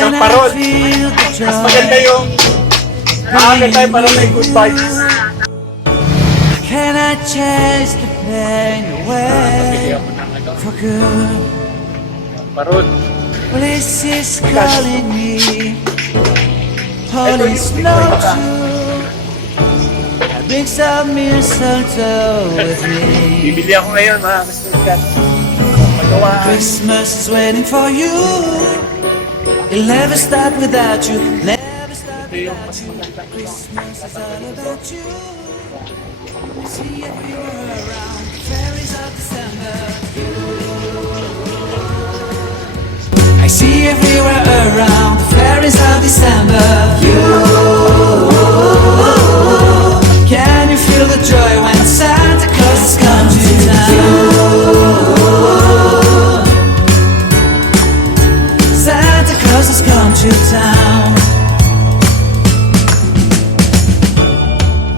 ng parol. Mas maganda yung maaga tayo para may good vibes. Can I chase the pain Pabili away ako ng ano, for good? parol. Police is calling me. Police know too. I bring some mistletoe with me. Bibili ako ngayon mga kasulikan. Magawa. Christmas is waiting for you. It'll never start without you. Never start Ito yung without mas you. magandang Christmas is all about you. I see everywhere around. Fairies of December. I see everywhere around. The fairies of December. Can you feel the joy when Santa Claus has come to town? Santa Claus has come to town.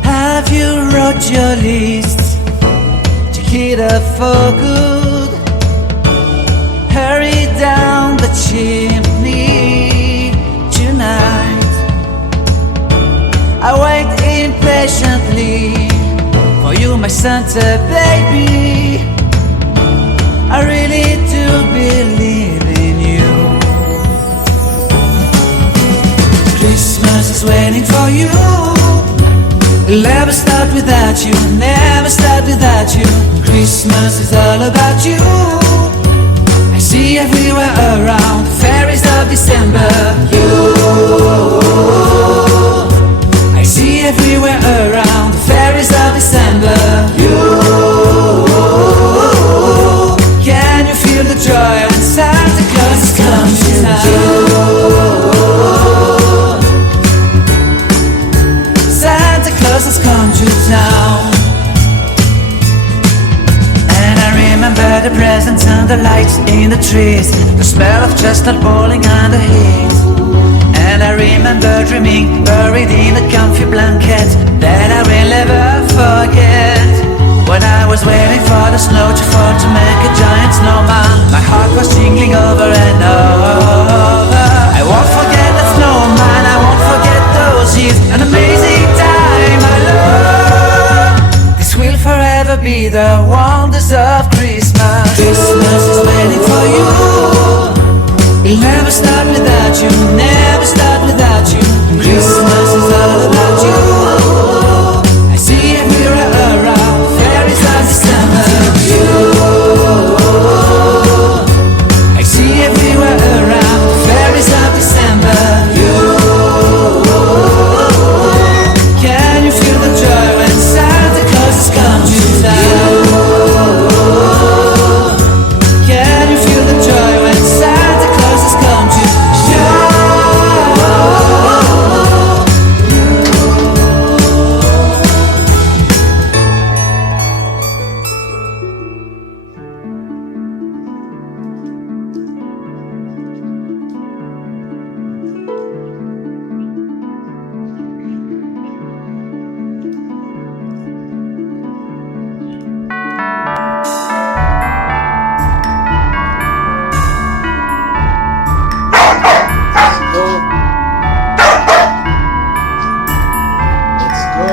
Have you wrote your list to hit up for good? Hurry down the chimney tonight. I wait impatiently for you, my Santa baby. I really do believe in you. Christmas is waiting for you. It'll never start without you, never start without you. Christmas is all about you. I see everywhere around, fairies of December. I see everywhere around, fairies of December. Can you feel the joy when Santa Claus has come to town? Santa Claus has come to town. And I remember the presents and the lights in the trees, the smell of chestnut boiling on the heat. And I remember dreaming, buried in a comfy blanket that I will never forget. When I was waiting for the snow to fall to make a giant snowman, my heart was jingling over and over. I won't forget that snowman, I won't forget those years, an amazing time I love. This will forever be the wonders of Christmas. Christmas is waiting for you. It'll never start without you, never start without you. Christmas is all about you. I see everywhere around, fairies of December. I see everywhere around, fairies of December. Can you feel the joy when Santa Claus has come to town? Can you feel the joy when Santa Claus has come to town? Go. Let's go.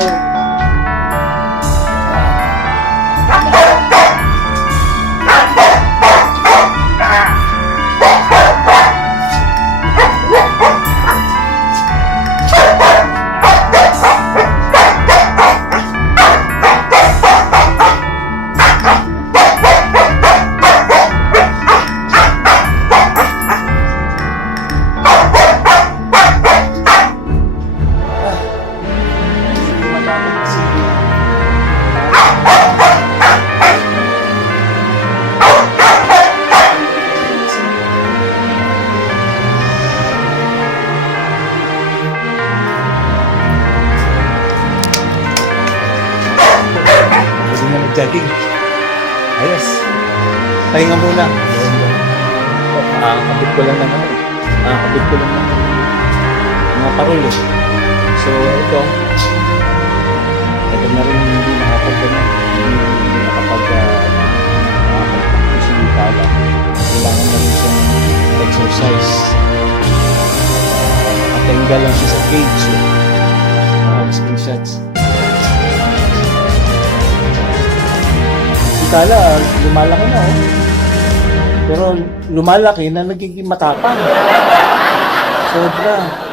Kasi nga nag-jogging. Ayos. Pahinga muna. Kabit ko lang ng ano. Kabit ko lang ng mga parol eh. So ito, tagal na rin hindi hindi nakapag-practice yung tala. Kailangan na rin siyang exercise. Nakatingga lang siya sa cage. Screenshots. Ikala, lumalaki na oh. Pero lumalaki na nagiging matapang. Sobra.